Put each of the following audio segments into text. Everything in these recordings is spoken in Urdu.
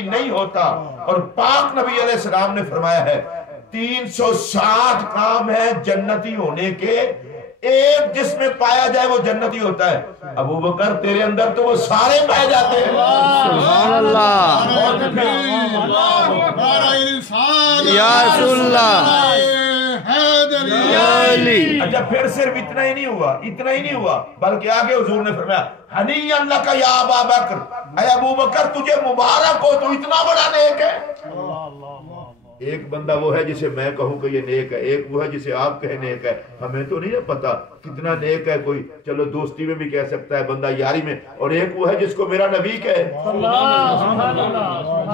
جاری نہیں ہوتا. اور پاک نبی علیہ السلام نے فرمایا ہے 360 کام ہیں جنتی ہونے کے، ایک جس میں پایا جائے وہ جنتی ہوتا ہے. ابو بکر تیرے اندر تو وہ سارے پائے جاتے ہیں. سبحان اللہ یا رسول اللہ یا علی. اچھا پھر صرف اتنا ہی نہیں ہوا بلکہ آگے حضور نے فرمایا ہنی اللہ کا یا ابا بکر، اے ابو بکر تجھے مبارک ہو، تو اتنا بڑا نیک ہے. ایک بندہ وہ ہے جسے میں کہوں کہ یہ نیک ہے، ایک وہ ہے جسے آپ کہیں نیک ہے. ہمیں تو نہیں پتا کتنا نیک ہے، کوئی چلو دوستی میں بھی کہہ سکتا ہے بندہ، یاری میں. اور ایک وہ ہے جس کو میرا نبی کہے،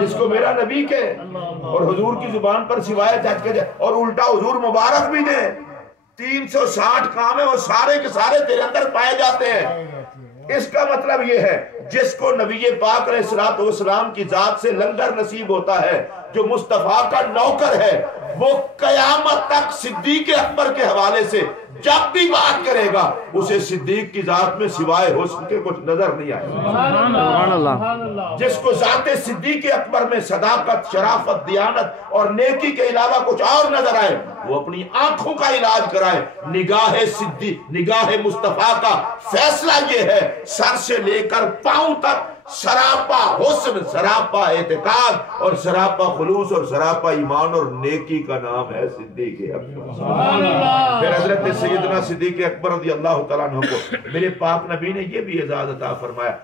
جس کو میرا نبی کہے اور حضور کی زبان پر سوائے جج کے جائے اور الٹا حضور مبارک بھی دے. 360 کام ہیں وہ سارے کے سارے تیرے اندر پائے جاتے ہیں. اس کا مطلب یہ ہے جس کو نبی پاک علیہ الصلوۃ والسلام کی ذات سے لنگر نصیب ہوتا ہے، جو مصطفیٰ کا نوکر ہے، وہ قیامت تک صدیق اکبر کے حوالے سے جب بھی بات کرے گا اسے صدیق کی ذات میں سوائے حسن کے کچھ نظر نہیں آئے. سبحان اللہ. جس کو ذات صدیق اکبر میں صداقت، شرافت، دیانت اور نیکی کے علاوہ کچھ اور نظر آئے، وہ اپنی آنکھوں کا علاج کرائے. نگاہ مصطفیٰ کا فیصلہ یہ ہے سر سے لے کر پاؤں تک سراپا حسن، سراپا اعتقاد اور سراپا خلوص اور سراپا ایمان اور نیکی کا نام ہے صدیق اکبر. پھر حضرت سیدنا صدیق اکبر رضی اللہ تعالیٰ عنہ کو میرے پاک نبی نے یہ بھی اعزاز عطا فرمایا.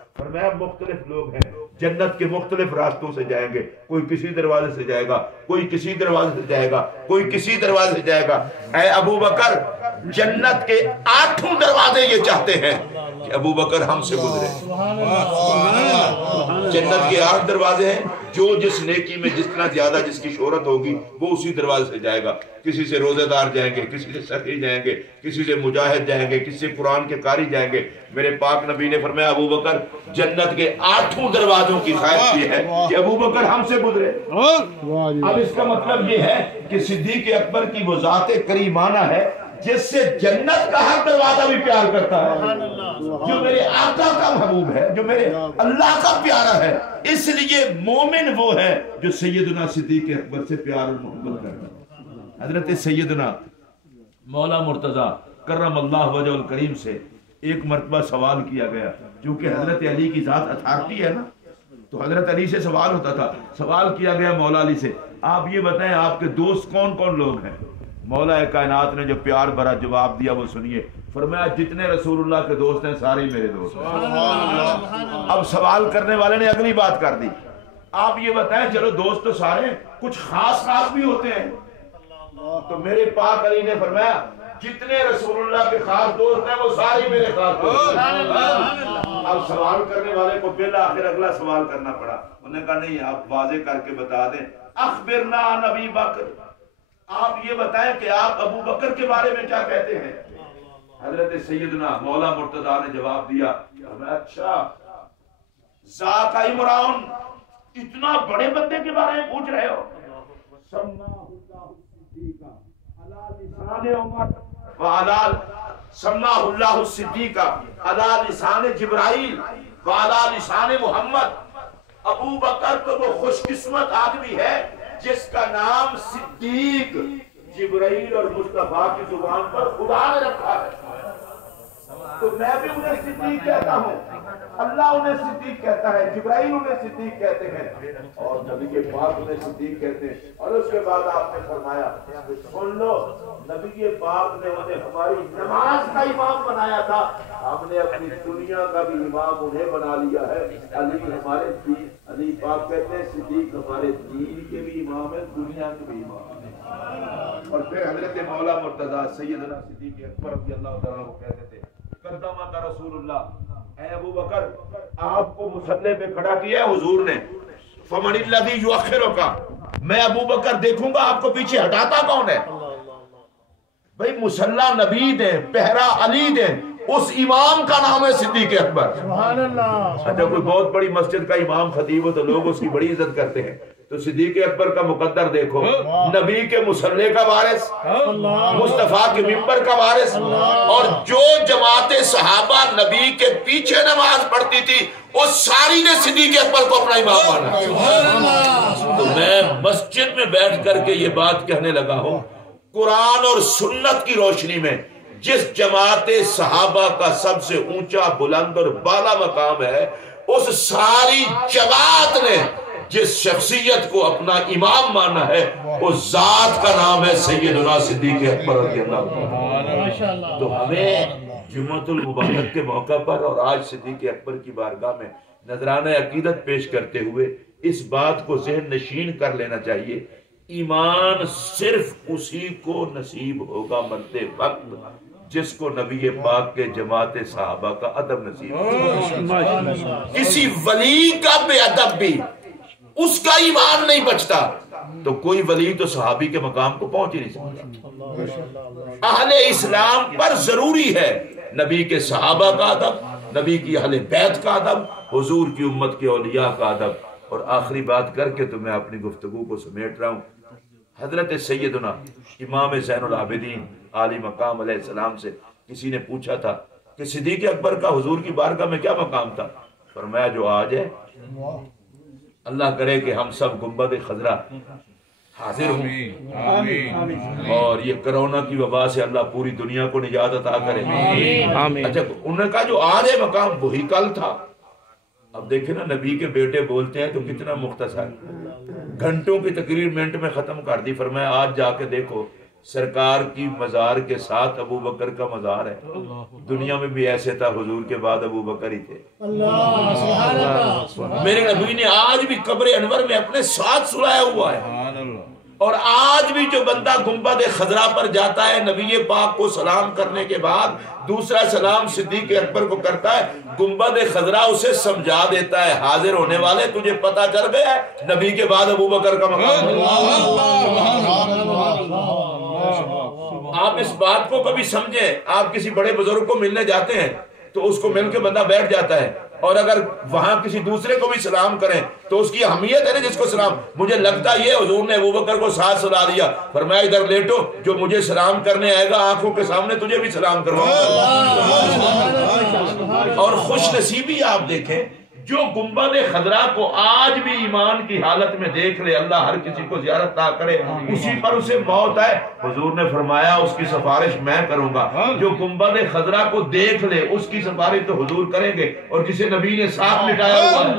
مختلف لوگ ہیں جنت کے مختلف راستوں سے جائیں گے. کوئی کسی دروازے سے جائے گا، کوئی کسی دروازے سے جائے گا، کوئی کسی دروازے سے جائے گا. اے ابو بکر جنت کے 8 دروازے یہ چاہتے ہیں کہ ابو بکر ہم سے گزرے. جنت کے 8 دروازے ہیں. جو جس نیکی میں جتنا زیادہ جس کی شہرت ہوگی وہ اسی دروازے سے جائے گا. کسی سے روزے دار جائیں گے، کسی سے سخی جائیں گے، کسی سے مجاہد جائیں گے، کسی سے قرآن کے قاری جائیں گے. میرے پاک نبی نے فرمایا ابو بکر جنت کے 8 دروازوں کی خواہش یہ ہے کہ ابو بکر ہم سے گزرے. اب اس کا مطلب یہ ہے کہ صدیق اکبر کی وہ ذات کریمانہ ہے جس سے جنت کا ہر دروازہ بھی پیار کرتا ہے، جو میرے آقا کا محبوب ہے، جو میرے اللہ کا پیارا ہے. اس لیے مومن وہ ہے جو سیدنا صدیق اکبر سے پیار اور محبت کرتا ہے. حضرت سیدنا مولا مرتضی کرم اللہ وجہ الکریم سے ایک مرتبہ سوال کیا گیا، چونکہ حضرت علی کی ذات اتھارٹی ہے نا، تو حضرت علی سے سوال ہوتا تھا. سوال کیا گیا مولا علی سے، آپ یہ بتائیں آپ کے دوست کون کون لوگ ہیں؟ مولا کائنات نے جو پیار بھرا جواب دیا وہ سنیے. فرمایا جتنے رسول اللہ کے دوست ہیں سارے میرے دوست ہیں. اب سوال کرنے والے نے اگلی بات کر دی، آپ یہ بتائیں چلو دوست تو سارے ہیں، کچھ خاص بھی ہوتے ہیں. تو میرے پاک علی نے فرمایا جتنے رسول اللہ کے خاص دوست ہیں وہ سارے میرے خاص دوست ہیں. اب سوال کرنے والے کو بالآخر اگلا سوال کرنا پڑا. انہوں نے کہا نہیں آپ واضح کر کے بتا دیں. اخبرنا عن ابی بکر، آپ یہ بتائیں کہ آپ ابو بکر کے بارے میں کیا کہتے ہیں. حضرت سیدنا مولا مرتضیٰ نے جواب دیا، اچھا ذاک عمران، اتنا بڑے بندے کے بارے میں پوچھ رہے ہو. سماہ اللہ الصدیق علی لسان جبرائیل وعلی لسان محمد. ابو بکر تو وہ خوش قسمت آدمی ہے جس کا نام صدیق جبرائیل اور مصطفیٰ کی زبان پر خدا نے رکھا ہے. تو میں بھی انہیں صدیق کہتا ہوں، اللہ انہیں صدیق کہتا ہے، جبرائیل انہیں صدیق کہتے ہیں اور نبی کے پاک انہیں صدیق کہتے ہیں. اور اس کے بعد آپ نے فرمایا سن لو، نبی پاک نے انہیں ہماری نماز کا امام بنایا تھا، ہم نے اپنی دنیا کا بھی امام انہیں بنا لیا ہے. علی ہمارے دین، علی پاک کہتے ہیں صدیق ہمارے دین کے بھی امام ہیں، دنیا کے بھی امام ہیں. اور پھر حضرت مولا مرتضیٰ سیدنا صدیق اکبر رضی اللہ تعالیٰ کو کہتے تھے قدمک رسول اللہ، اے ابو بکر آپ کو مصلی پہ کھڑا کیا ہے حضور نے. فمن الذی یؤخرک، میں ابو بکر دیکھوں گا آپ کو پیچھے ہٹاتا کون ہے. بھئی مصلی نبی دیں، پہرا علی دیں، اس امام کا نام ہے صدیق اکبر. سبحان اللہ. اچھا کوئی بہت بڑی مسجد کا امام خطیب ہو تو لوگ اس کی بڑی عزت کرتے ہیں، تو صدیق اکبر کا مقدر دیکھو، نبی کے مصلی کا وارث، مصطفیٰ کے ممبر کا وارث، اور جو جماعت صحابہ نبی کے پیچھے نماز پڑھتی تھی وہ ساری نے صدیق اکبر کو اپنا امام مانا. میں مسجد میں بیٹھ کر کے یہ بات کہنے لگا ہوں، قرآن اور سنت کی روشنی میں جس جماعت صحابہ کا سب سے اونچا بلند اور بالا مقام ہے، اس ساری جماعت نے جس شخصیت کو اپنا امام مانا ہے، اس ذات کا نام ہے سیدنا صدیق اکبر رضی اللہ عنہ۔ تو ہمیں جمعۃ المبارک کے موقع پر اور آج صدیق اکبر کی بارگاہ میں نذرانہ عقیدت پیش کرتے ہوئے اس بات کو ذہن نشین کر لینا چاہیے، ایمان صرف اسی کو نصیب ہوگا مرتے وقت جس کو نبی پاک کے جماعت صحابہ کا ادب نصیب ہوگا۔ کسی ولی کا بے ادب بھی اس کا ایمان نہیں بچتا، تو کوئی ولی تو صحابی کے مقام کو پہنچ ہی نہیں سکتا۔ اہل اسلام پر ضروری ہے نبی کے صحابہ کا ادب، نبی کی اہل بیت کا ادب، حضور کی امت کے اولیاء کا ادب۔ اور آخری بات کر کے تو میں اپنی گفتگو کو سمیٹ رہا ہوں، حضرت سیدنا امام زین العابدین عالی مقام علیہ السلام سے کسی نے پوچھا تھا کہ صدیق اکبر کا حضور کی بارگاہ میں کیا مقام تھا؟ فرمایا جو آج ہے، اللہ کرے کہ ہم سب گنبد خضرا حاضر ہوں اور یہ کرونا کی وبا سے اللہ پوری دنیا کو نجات عطا کرے۔ اچھا انہوں نے کہا جو آج ہے مقام وہی کل تھا۔ اب دیکھیں نا، نبی کے بیٹے بولتے ہیں تو کتنا مختصر، گھنٹوں کی تقریر منٹ میں ختم کر دی۔ فرمایا آج جا کے دیکھو سرکار کی مزار کے ساتھ ابو بکر کا مزار ہے، دنیا میں بھی ایسے تھا، حضور کے بعد ابو بکر ہی تھے۔ میرے نبی نے آج بھی قبر انور میں اپنے ساتھ سلایا ہوا ہے، اور آج بھی جو بندہ گنبد خضرا پر جاتا ہے نبی پاک کو سلام کرنے کے بعد دوسرا سلام صدیق اکبر کو کرتا ہے، گنبد خضرا اسے سمجھا دیتا ہے حاضر ہونے والے تجھے پتا چل گیا ہے نبی کے بعد ابو بکر کا مقام ہے۔ آپ اس بات کو کبھی سمجھیں، آپ کسی بڑے بزرگ کو ملنے جاتے ہیں تو اس کو مل کے بندہ بیٹھ جاتا ہے، اور اگر وہاں کسی دوسرے کو بھی سلام کریں تو اس کی اہمیت ہے نا جس کو سلام۔ مجھے لگتا یہ حضور نے ابو بکر کو ساتھ سلا دیا، فرمایا ادھر لیٹو، جو مجھے سلام کرنے آئے گا آنکھوں کے سامنے تجھے بھی سلام کرواؤں گا۔ اور خوش نصیبی آپ دیکھیں، جو گنبد خضرا کو آج بھی ایمان کی حالت میں دیکھ لے، اللہ ہر کسی کو زیارت عطا کرے، اسی پر اسے موت آئے، حضور نے فرمایا اس کی سفارش میں کروں گا۔ جو گنبد خضرا کو دیکھ لے اس کی سفارش تو حضور کریں گے، اور جسے نبی نے ساتھ لٹایا ہوا ہے،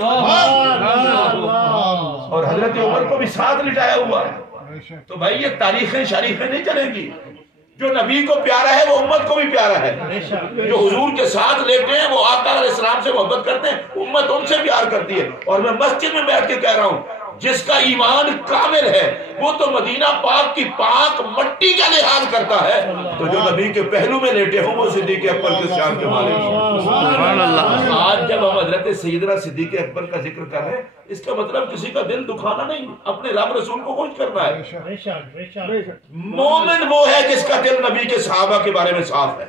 اور حضرت عمر کو بھی ساتھ لٹایا ہوا ہے، تو بھائی یہ تاریخیں شریفیں نہیں چلیں گی۔ جو نبی کو پیارا ہے وہ امت کو بھی پیارا ہے، جو حضور کے ساتھ لیٹے ہیں وہ آقا علیہ السلام سے محبت کرتے ہیں، امت ان سے پیار کرتی ہے۔ اور میں مسجد میں بیٹھ کے کہہ رہا ہوں جس کا ایمان کامل ہے وہ تو مدینہ پاک کی پاک مٹی کا لحاظ کرتا ہے، تو جو نبی کے پہلو میں لیٹے ہوں وہ صدیق اکبر کے شان کے مالک ہیں۔ آج جب ہم حضرت سیدنا صدیق اکبر کا ذکر کر رہے ہیں، اس کا مطلب کسی کا دل دکھانا نہیں، اپنے رب رسول کو خوش کرنا ہے۔ مومن وہ ہے جس کا دل نبی کے صحابہ کے بارے میں صاف ہے۔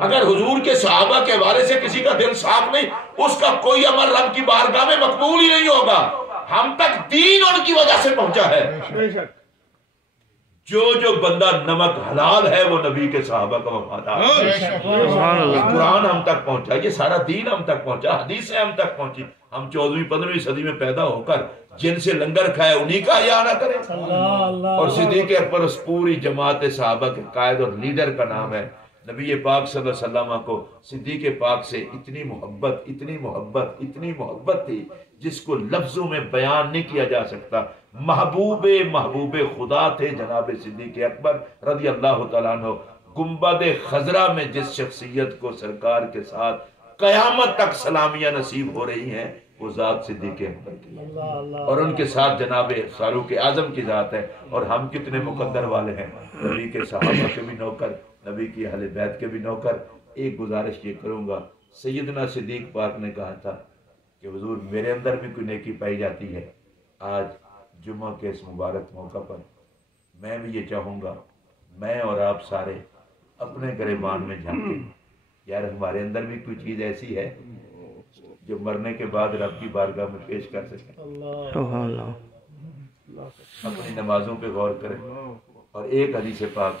اگر حضور کے صحابہ کے بارے سے کسی کا دل صاف نہیں، اس کا کوئی عمل رب کی بارگاہ میں مقبول ہی نہیں ہوگا۔ ہم تک دین ان کی وجہ سے پہنچا ہے۔ جو بندہ نمک حلال ہے وہ نبی کے صحابہ کا وفادار ہے۔ قرآن ہم تک پہنچا، یہ سارا دین ہم تک پہنچا، حدیثیں ہم تک پہنچی۔ ہم 14ویں 15ویں صدی میں پیدا ہو کر جن سے لنگر کھائے انہی کا حیا نہ کریں۔ اور صدیق اکبر اس پوری جماعت صحابہ کے قائد اور لیڈر کا نام ہے۔ نبی پاک صلی اللہ علیہ وسلم کو صدیق پاک سے اتنی محبت تھی جس کو لفظوں میں بیان نہیں کیا جا سکتا۔ محبوب خدا تھے جناب صدیق اکبر رضی اللہ تعالیٰ عنہ۔ گنبد خضرا میں جس شخصیت کو سرکار کے ساتھ قیامت تک سلامیاں نصیب ہو رہی ہیں وہ ذات صدیق اکبر کی ہے، اور ان کے ساتھ جناب فاروق اعظم کی ذات ہے۔ اور ہم کتنے مقدر والے ہیں، نبی کے صحابہ کے بھی نوکر، نبی کی اہل بیت کے بھی نوکر۔ ایک گزارش یہ کروں گا، سیدنا صدیق پاک نے کہا تھا کہ حضور میرے اندر بھی کوئی نیکی پائی جاتی ہے، آج جمعہ کے اس مبارک موقع پر میں بھی یہ چاہوں گا میں اور آپ سارے اپنے گریبان میں جھانکیں، یار ہمارے اندر بھی کوئی چیز ایسی ہے جو مرنے کے بعد رب کی بارگاہ میں پیش کر سکیں۔ اپنی نمازوں پہ غور کریں، اور ایک حدیث پاک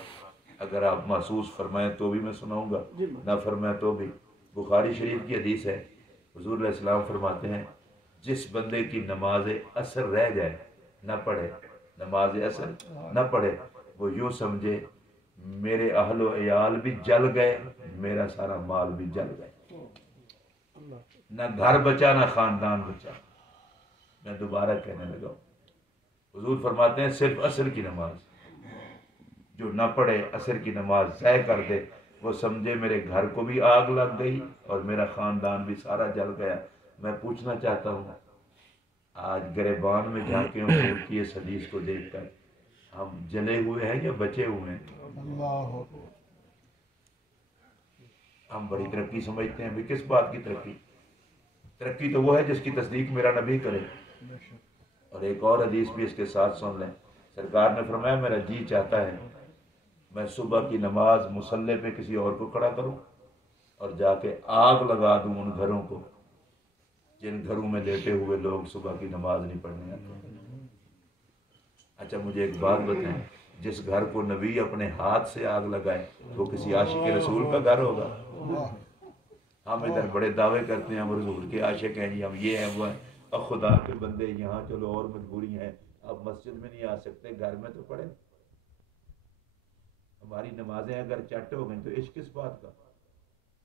اگر آپ محسوس فرمائیں تو بھی میں سناؤں گا، نہ فرمائیں تو بھی۔ بخاری شریف کی حدیث ہے، حضور علیہ السلام فرماتے ہیں جس بندے کی نماز اثر رہ جائے نہ پڑھے نماز اثر نہ پڑھے، وہ یوں سمجھے میرے اہل و عیال بھی جل گئے، میرا سارا مال بھی جل گئے، نہ گھر بچا نہ خاندان بچا۔ میں دوبارہ کہنے لگا ہوں، حضور فرماتے ہیں صرف عصر کی نماز جو نہ پڑھے، عصر کی نماز ضائع کر دے، وہ سمجھے میرے گھر کو بھی آگ لگ گئی اور میرا خاندان بھی سارا جل گیا۔ میں پوچھنا چاہتا ہوں، آج گریبان میں جھانکے حضور کی اس حدیث کو دیکھ کر ہم جلے ہوئے ہیں یا بچے ہوئے ہیں؟ ہم بڑی ترقی سمجھتے ہیں، بھی کس بات کی ترقی؟ ترقی تو وہ ہے جس کی تصدیق میرا نبی کرے۔ اور ایک اور حدیث بھی اس کے ساتھ سن لیں، سرکار نے فرمایا میرا جی چاہتا ہے میں صبح کی نماز مصلی پہ کسی اور کو کھڑا کروں اور جا کے آگ لگا دوں ان گھروں کو جن گھروں میں لیٹے ہوئے لوگ صبح کی نماز نہیں پڑھنے آتے۔ اچھا مجھے ایک بات بتائیں، جس گھر کو نبی اپنے ہاتھ سے آگ لگائے وہ کسی عاشق رسول کا گھر ہوگا؟ ہم ادھر بڑے دعوے کرتے ہیں ہم رسول کے عاشق ہیں جی، ہم یہ ہیں وہ ہیں، اور خدا کے بندے یہاں چلو اور مجبوری ہیں، اب مسجد میں نہیں آ سکتے، گھر میں تو پڑھیں۔ ہماری نمازیں اگر چٹ ہو گئیں تو عشق کس بات کا؟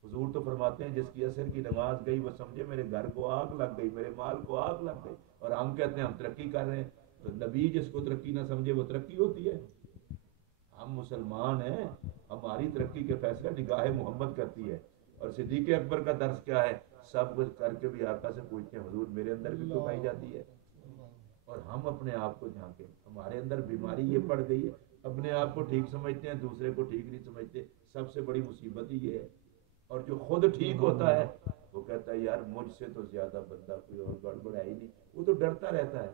حضور تو فرماتے ہیں جس کی عصر کی نماز گئی وہ سمجھے میرے گھر کو آگ لگ گئی، میرے مال کو آگ لگ گئی، اور ہم کہتے ہیں ہم ترقی کر رہے ہیں۔ تو نبی جس کو ترقی نہ سمجھے وہ ترقی ہوتی ہے؟ ہم مسلمان ہیں، ہماری ترقی کے فیصلے نگاہ محمد کرتی ہے۔ اور صدیق اکبر کا درس کیا ہے؟ سب کچھ کر کے بھی آقا سے پوچھتے ہیں حضور میرے اندر بھی تو پائی جاتی ہے؟ اور ہم اپنے آپ کو جھانکیں، ہمارے اندر بیماری یہ پڑ گئی ہے، اپنے آپ کو ٹھیک سمجھتے ہیں، دوسرے کو ٹھیک نہیں سمجھتے۔ سب سے بڑی مصیبت ہی یہ ہے۔ اور جو خود ٹھیک ہوتا ہے وہ کہتا ہے یار مجھ سے تو زیادہ بندہ کوئی اور گڑبڑ ہے ہی نہیں، وہ تو ڈرتا رہتا ہے۔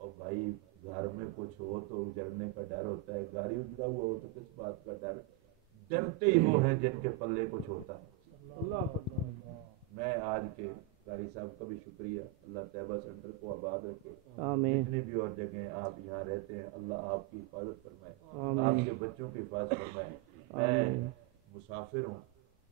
اور بھائی گھر میں کچھ ہو تو اجڑنے کا ڈر ہوتا ہے، گاڑی اجڑا ہوا ہو تو کس بات کا ڈر؟ ڈرتے ہی وہ ہیں جن کے پلے کچھ ہوتا ہے۔ میں آج کے قاری صاحب کا بھی شکریہ، اللہ طیبہ سینٹر کو آباد رکھے، جتنی بھی اور جگہیں آپ یہاں رہتے ہیں اللہ آپ کی حفاظت فرمائے، آپ کے بچوں کی حفاظت فرمائے۔ میں مسافر ہوں،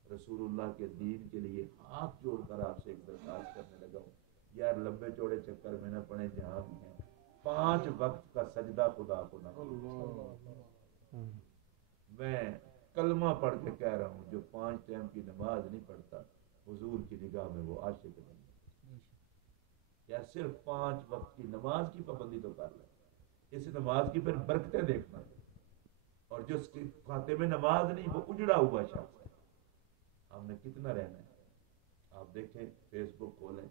رسول اللہ کے دین کے لیے ہاتھ جوڑ کر آپ سے ایک درخواست کرنے لگا ہوں، یار لمبے چوڑے چکر میں نہ پڑیں، جہاں بھی ہیں 5 وقت کا سجدہ خدا کو نہ کریں۔ میں کلمہ پڑھ کے کہہ رہا ہوں، جو 5 ٹائم کی نماز نہیں پڑھتا حضور کی نگاہ میں وہ عاشق نہیں۔ یا صرف 5 وقت کی نماز کی پابندی تو کر لیں، اس نماز کی پھر برکتیں دیکھنا۔ اور جو اس کے کھاتے میں نماز نہیں وہ اجڑا ہوا شخص ہے۔ ہم نے کتنا رہنا ہے؟ آپ دیکھیں فیس بک کھولیں،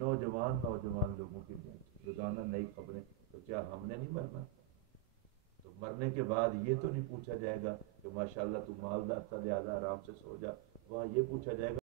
نوجوان لوگوں کی روزانہ نئی خبریں، تو کیا ہم نے نہیں مرنا؟ تو مرنے کے بعد یہ تو نہیں پوچھا جائے گا کہ ماشاءاللہ تو مالدار تھا لہذا آرام سے سو جا، وہاں یہ پوچھا جائے گا